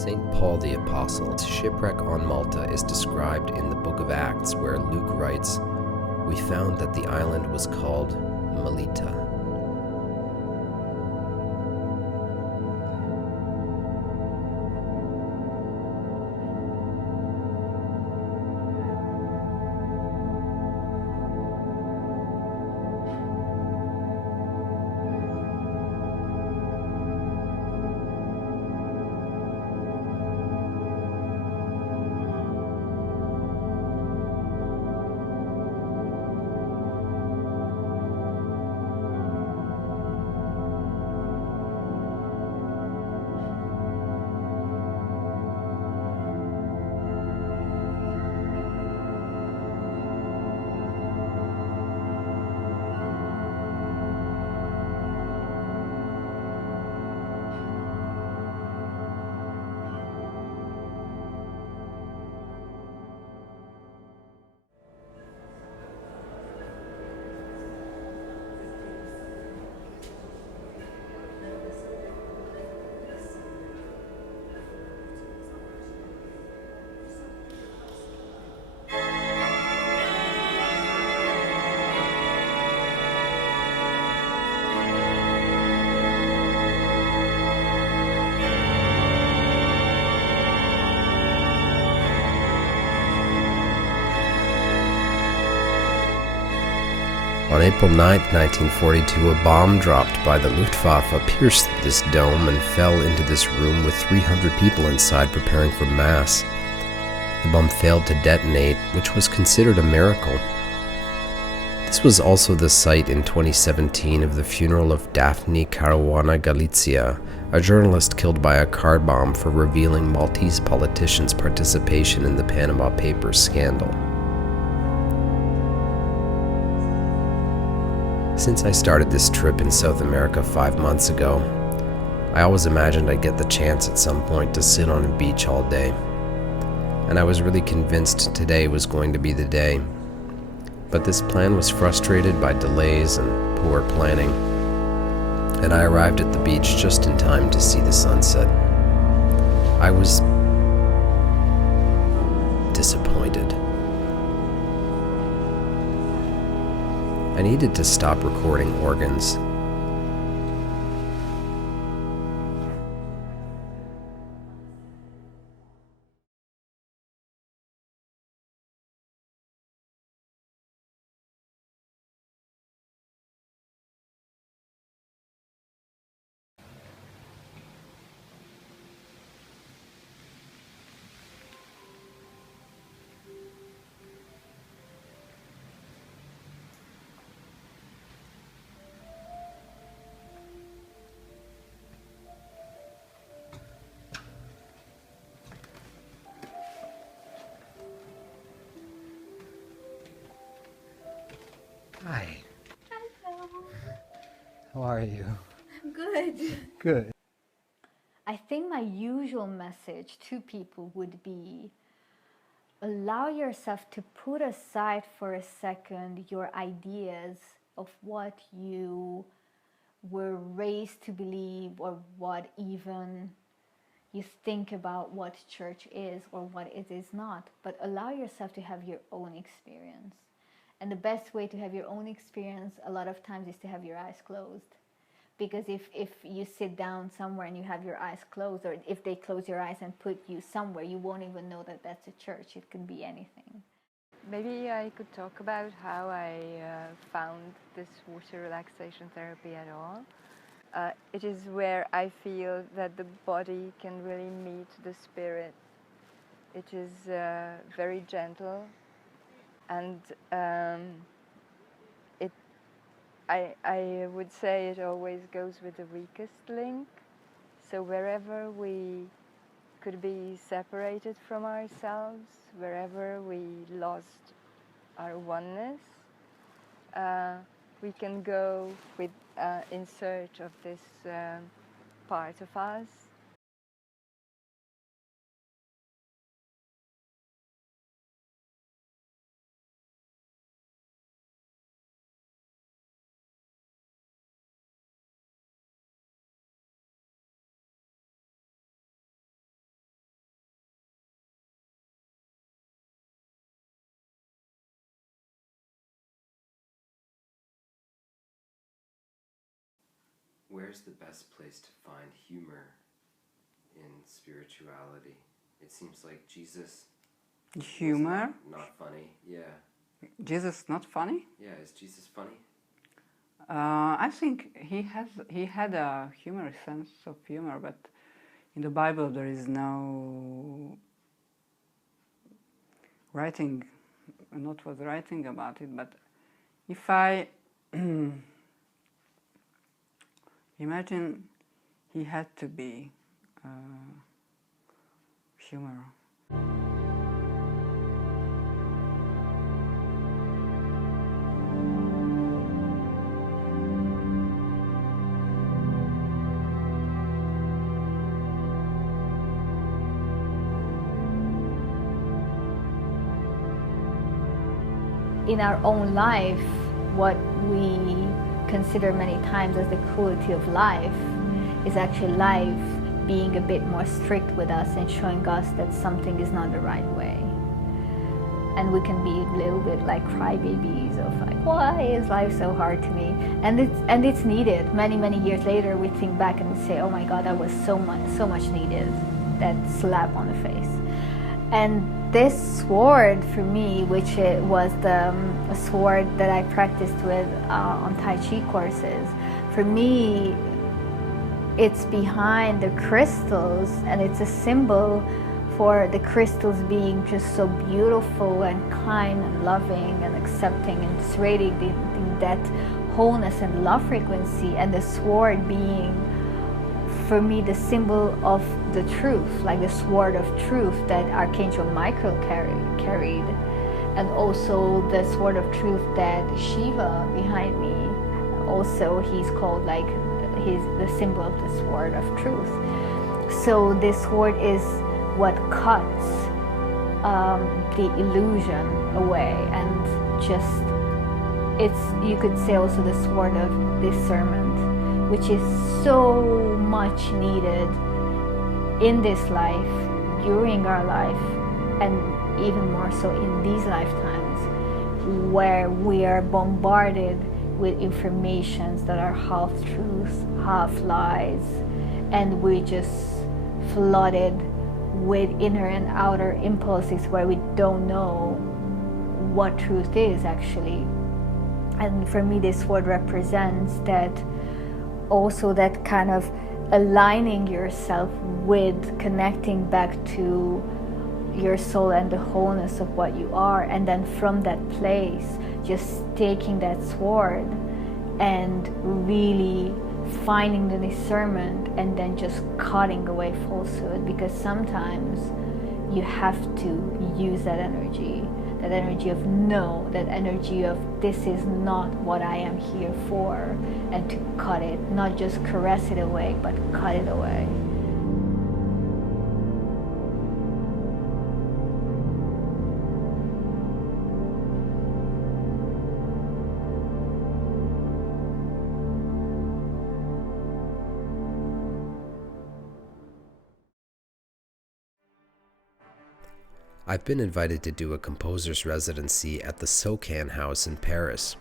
St. Paul the Apostle's shipwreck on Malta is described in the book of Acts, where Luke writes, "We found that the island was called Melita." On April 9, 1942, a bomb dropped by the Luftwaffe pierced this dome and fell into this room with 300 people inside preparing for Mass. The bomb failed to detonate, which was considered a miracle. This was also the site in 2017 of the funeral of Daphne Caruana Galizia, a journalist killed by a car bomb for revealing Maltese politicians' participation in the Panama Papers scandal. Since I started this trip in South America 5 months ago, I always imagined I'd get the chance at some point to sit on a beach all day. And I was really convinced today was going to be the day. But this plan was frustrated by delays and poor planning, and I arrived at the beach just in time to see the sunset. I was disappointed. I needed to stop recording organs. Hi. Hello. How are you? Good. Good. I think my usual message to people would be allow yourself to put aside for a second your ideas of what you were raised to believe or what even you think about what church is or what it is not, but allow yourself to have your own experience. And the best way to have your own experience a lot of times is to have your eyes closed. Because if you sit down somewhere and you have your eyes closed, or if they close your eyes and put you somewhere, you won't even know that that's a church. It could be anything. Maybe I could talk about how I found this water relaxation therapy at all. It is where I feel that the body can really meet the spirit. It is very gentle, and I would say it always goes with the weakest link. So wherever we could be separated from ourselves, wherever we lost our oneness, we can go with in search of this part of us Where's the best place to find humor in spirituality? It seems like Jesus Humor? not funny. Yeah. Jesus not funny? Yeah, is Jesus funny? I think he had a humorous sense of humor, but in the Bible there is no writing, not was writing about it. But if I imagine, he had to be humor. In our own life, what we consider many times as the cruelty of life is actually life being a bit more strict with us and showing us that something is not the right way. And we can be a little bit like crybabies of like, why is life so hard to me? And it's needed. Many years later, we think back and we say, oh my God, that was so much needed. That slap on the face. And this sword for me, which it was a sword that I practiced with on Tai Chi courses, for me, it's behind the crystals, and it's a symbol for the crystals being just so beautiful and kind and loving and accepting, and it's radiating that wholeness and love frequency, and the sword being, for me, the symbol of the truth, like the sword of truth that Archangel Michael carried, and also the sword of truth that Shiva behind me, also he's called like he's the symbol of the sword of truth. So this sword is what cuts the illusion away, and just, it's, you could say also the sword of discernment, which is so much needed in this life, during our life, and even more so in these lifetimes, where we are bombarded with informations that are half truths, half lies, and we just flooded with inner and outer impulses where we don't know what truth is actually. And for me, this word represents that, also that kind of aligning yourself with connecting back to your soul and the wholeness of what you are, and then from that place just taking that sword and really finding the discernment, and then just cutting away falsehood, because sometimes you have to use that energy of no, that energy of this is not what I am here for, and to cut it, not just caress it away, but cut it away. I've been invited to do a composer's residency at the Socan House in Paris.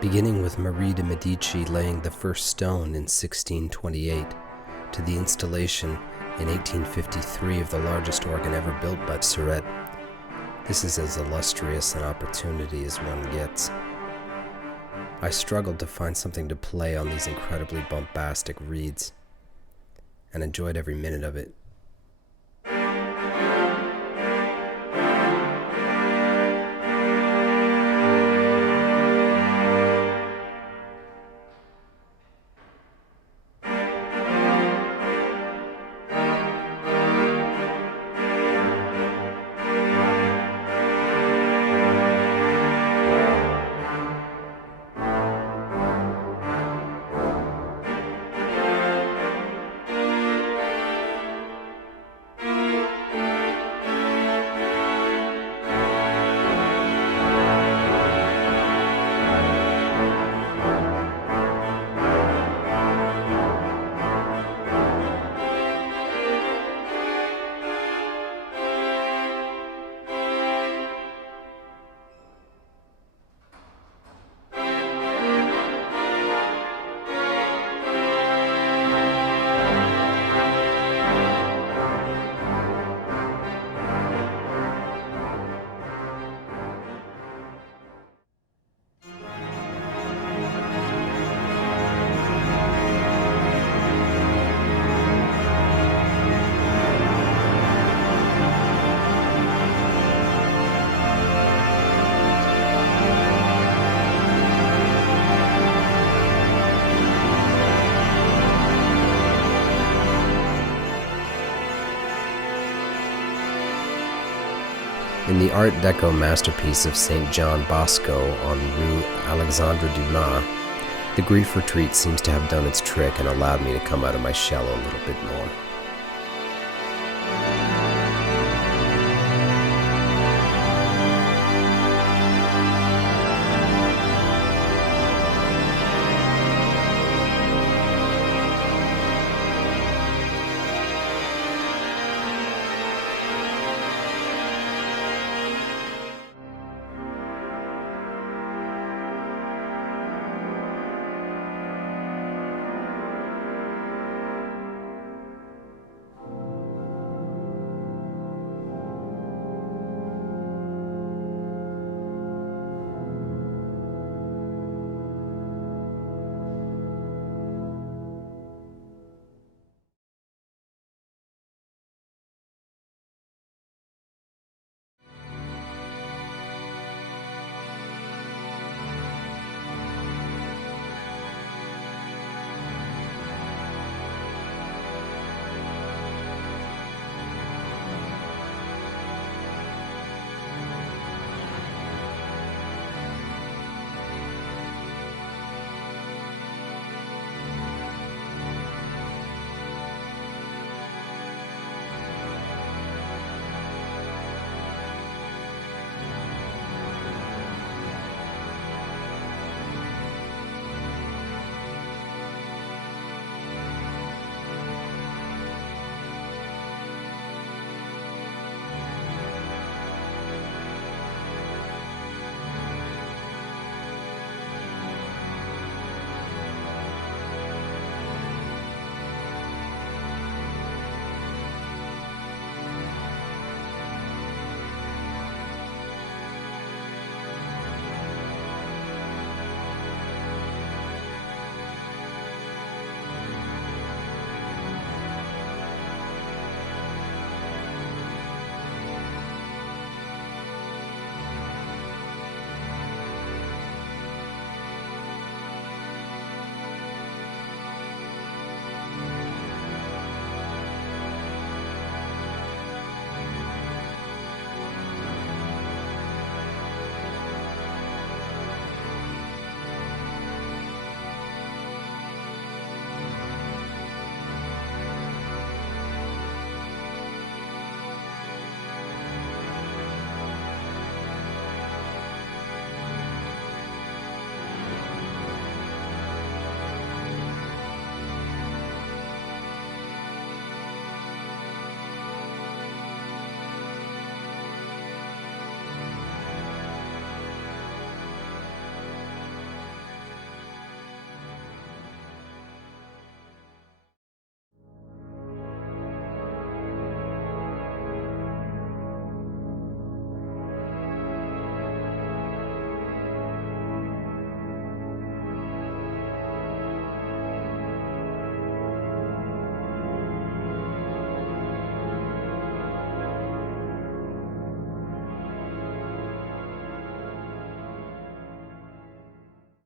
Beginning with Marie de Medici laying the first stone in 1628, to the installation in 1853 of the largest organ ever built by Surette. This is as illustrious an opportunity as one gets. I struggled to find something to play on these incredibly bombastic reeds, and enjoyed every minute of it. In the Art Deco masterpiece of St. John Bosco on Rue Alexandre Dumas, the grief retreat seems to have done its trick and allowed me to come out of my shell a little bit more.